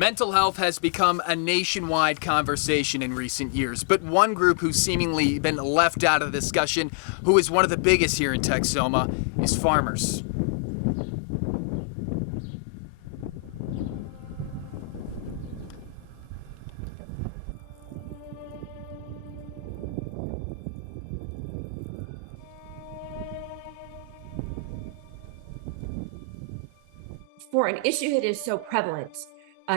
Mental health has become a nationwide conversation in recent years, but one group who's seemingly been left out of the discussion, who is one of the biggest here in Texoma, is farmers. For an issue that is so prevalent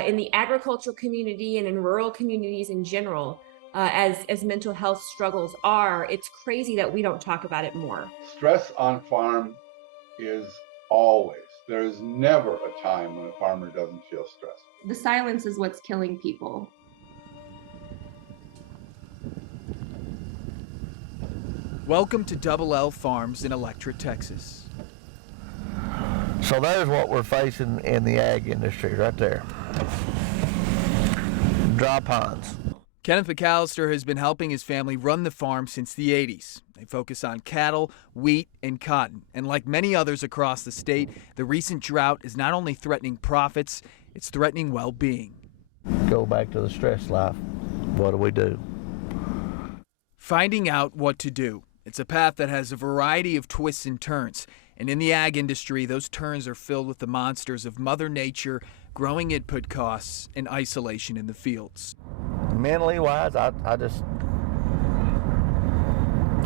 in the agricultural community and in rural communities in general, as mental health struggles are, it's crazy that we don't talk about it more. Stress on farm is always. There is never a time when a farmer doesn't feel stressed. The silence is what's killing people. Welcome to Double L Farms in Electra, Texas. So there's what we're facing in the ag industry right there. Dry ponds. Kenneth McAllister has been helping his family run the farm since the 80s. They focus on cattle, wheat, and cotton. And like many others across the state, the recent drought is not only threatening profits, it's threatening well-being. Go back to the stress life. What do we do? Finding out what to do. It's a path that has a variety of twists and turns. And in the ag industry, those turns are filled with the monsters of Mother Nature, growing input costs, and isolation in the fields. Mentally wise, I just,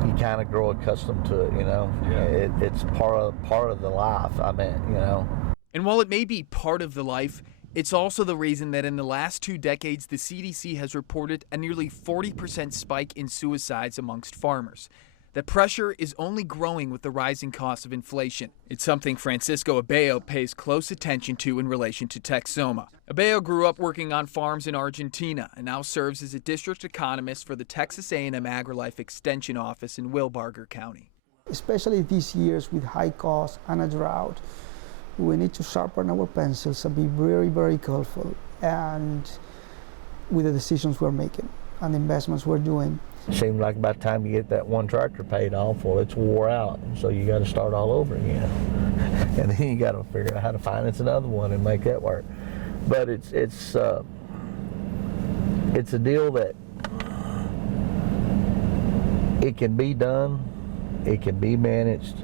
you kind of grow accustomed to it, you know. Yeah. It's part of the life, I mean, you know. And while it may be part of the life, it's also the reason that in the last 2 decades, the CDC has reported a nearly 40% spike in suicides amongst farmers. That pressure is only growing with the rising cost of inflation. It's something Francisco Abello pays close attention to in relation to Texoma. Abello grew up working on farms in Argentina and now serves as a district economist for the Texas A&M AgriLife Extension Office in Wilbarger County. Especially these years with high costs and a drought, we need to sharpen our pencils and be very, very careful and with the decisions we're making and the investments we're doing. It seems like by the time you get that one tractor paid off, well, it's wore out, so you got to start all over again. And then you got to figure out how to finance another one and make that work. But it's a deal that it can be done, it can be managed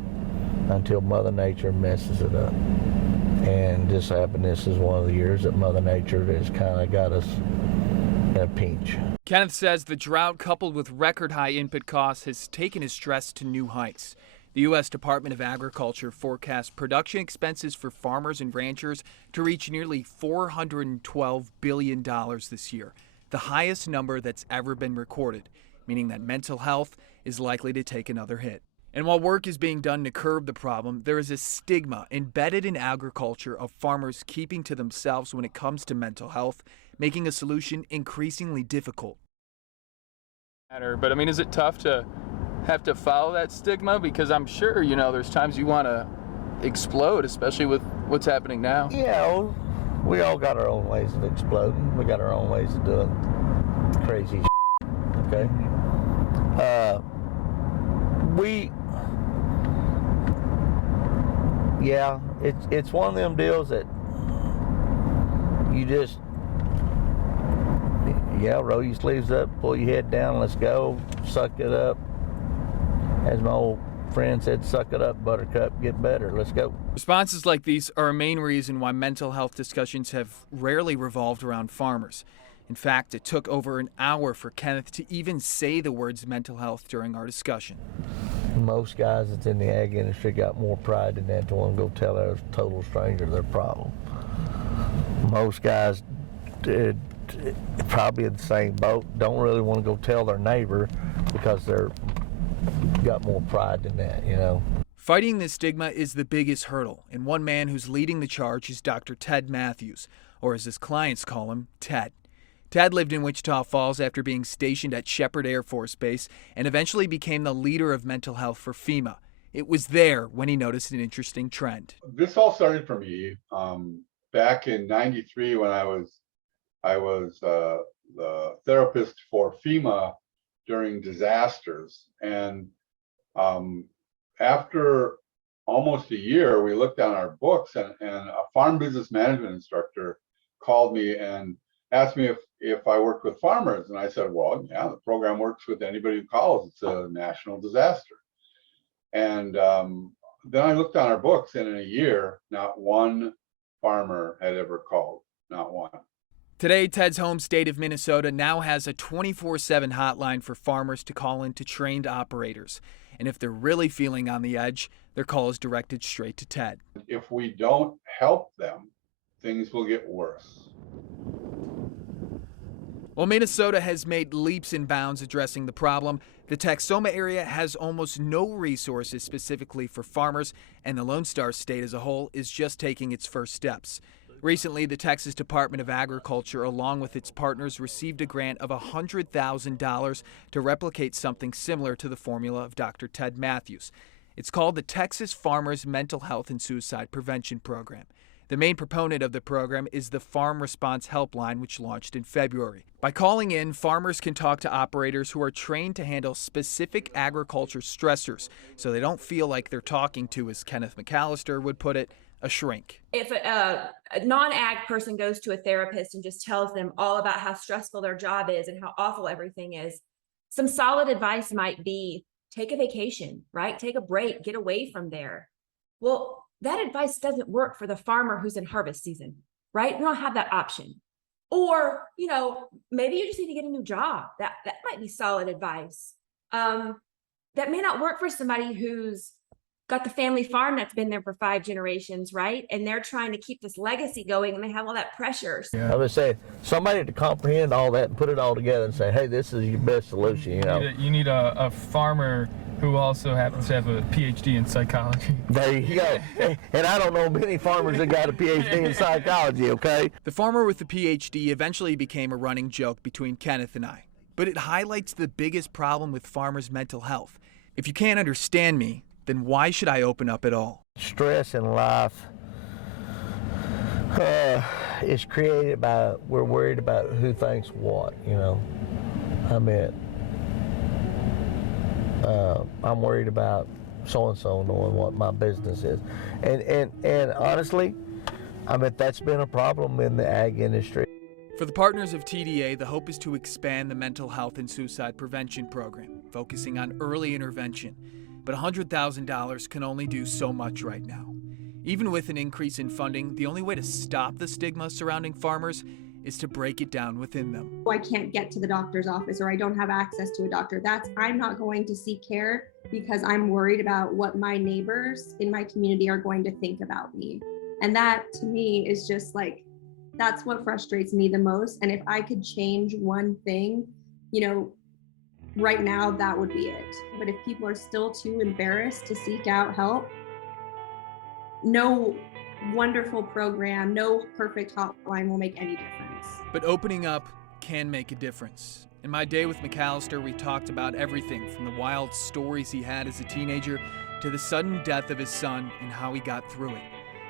until Mother Nature messes it up. And just happened this is one of the years that Mother Nature has kind of got us in a pinch. Kenneth says the drought, coupled with record high input costs, has taken his stress to new heights. The U.S. Department of Agriculture forecasts production expenses for farmers and ranchers to reach nearly $412 billion this year, the highest number that's ever been recorded, meaning that mental health is likely to take another hit. And while work is being done to curb the problem, there is a stigma embedded in agriculture of farmers keeping to themselves when it comes to mental health, making a solution increasingly difficult. But I mean, is it tough to have to follow that stigma? Because I'm sure, you know, there's times you want to explode, especially with what's happening now. Yeah, we all got our own ways of exploding. We got our own ways of doing crazy shit, okay? Yeah, it's one of them deals that you just, roll your sleeves up, pull your head down, let's go, suck it up. As my old friend said, suck it up, buttercup, get better, let's go. Responses like these are a main reason why mental health discussions have rarely revolved around farmers. In fact, it took over an hour for Kenneth to even say the words mental health during our discussion. Most guys that's in the ag industry got more pride than that to want to go tell a total stranger their problem. Most guys probably in the same boat, don't really want to go tell their neighbor because they're got more pride than that, you know. Fighting this stigma is the biggest hurdle, and one man who's leading the charge is Dr. Ted Matthews, or as his clients call him, Ted. Ted lived in Wichita Falls after being stationed at Shepherd Air Force Base and eventually became the leader of mental health for FEMA. It was there when he noticed an interesting trend. This all started for me back in '93 when I was the therapist for FEMA during disasters. And after almost a year, we looked down our books and a farm business management instructor called me and asked me if I worked with farmers. And I said, well, yeah, the program works with anybody who calls. It's a national disaster. And then I looked on our books, and in a year, not one farmer had ever called, not one. Today, Ted's home state of Minnesota now has a 24/7 hotline for farmers to call in to trained operators. And if they're really feeling on the edge, their call is directed straight to Ted. If we don't help them, things will get worse. While Minnesota has made leaps and bounds addressing the problem, the Texoma area has almost no resources specifically for farmers, and the Lone Star State as a whole is just taking its first steps. Recently, the Texas Department of Agriculture, along with its partners, received a grant of $100,000 to replicate something similar to the formula of Dr. Ted Matthews. It's called the Texas Farmers Mental Health and Suicide Prevention Program. The main proponent of the program is the Farm Response Helpline, which launched in February. By calling in, farmers can talk to operators who are trained to handle specific agriculture stressors, so they don't feel like they're talking to, as Kenneth McAllister would put it, a shrink. If a non-ag person goes to a therapist and just tells them all about how stressful their job is and how awful everything is, some solid advice might be take a vacation, right? Take a break, get away from there. Well, that advice doesn't work for the farmer who's in harvest season, right? We don't have that option. Or, maybe you just need to get a new job. That might be solid advice. That may not work for somebody who's got the family farm that's been there for 5 generations, right? And they're trying to keep this legacy going, and they have all that pressure. Yeah. I would say somebody to comprehend all that and put it all together and say, hey, this is your best solution, You need a farmer who also happens to have a PhD in psychology. There you go. And I don't know many farmers that got a PhD in psychology, okay? The farmer with the PhD eventually became a running joke between Kenneth and I. But it highlights the biggest problem with farmers' mental health. If you can't understand me, then why should I open up at all? Stress in life is created by, we're worried about who thinks what, I mean, I'm worried about so-and-so knowing what my business is. And honestly, I mean, that's been a problem in the ag industry. For the partners of TDA, the hope is to expand the mental health and suicide prevention program, focusing on early intervention. But $100,000 can only do so much right now. Even with an increase in funding, the only way to stop the stigma surrounding farmers is to break it down within them. I can't get to the doctor's office, or I don't have access to a doctor. I'm not going to seek care because I'm worried about what my neighbors in my community are going to think about me. And that to me is just like, that's what frustrates me the most. And if I could change one thing, right now, that would be it. But if people are still too embarrassed to seek out help, no wonderful program, no perfect hotline will make any difference. But opening up can make a difference. In my day with McAllister, we talked about everything from the wild stories he had as a teenager to the sudden death of his son and how he got through it.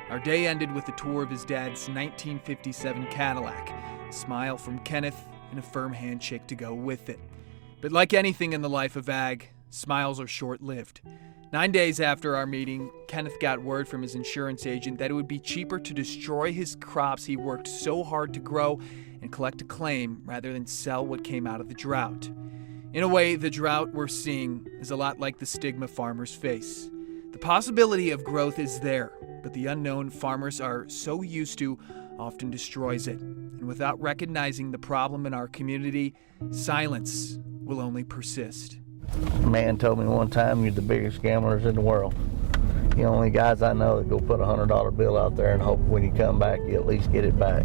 Our day ended with a tour of his dad's 1957 Cadillac, a smile from Kenneth and a firm handshake to go with it. But like anything in the life of ag, smiles are short-lived. 9 days after our meeting, Kenneth got word from his insurance agent that it would be cheaper to destroy his crops he worked so hard to grow and collect a claim rather than sell what came out of the drought. In a way, the drought we're seeing is a lot like the stigma farmers face. The possibility of growth is there, but the unknown farmers are so used to often destroys it. And without recognizing the problem in our community, silence will only persist. A man told me one time, you're the biggest gamblers in the world. The only guys I know that go put a $100 bill out there and hope when you come back, you at least get it back.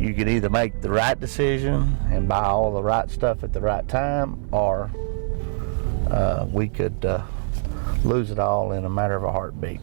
You could either make the right decision and buy all the right stuff at the right time, or we could lose it all in a matter of a heartbeat.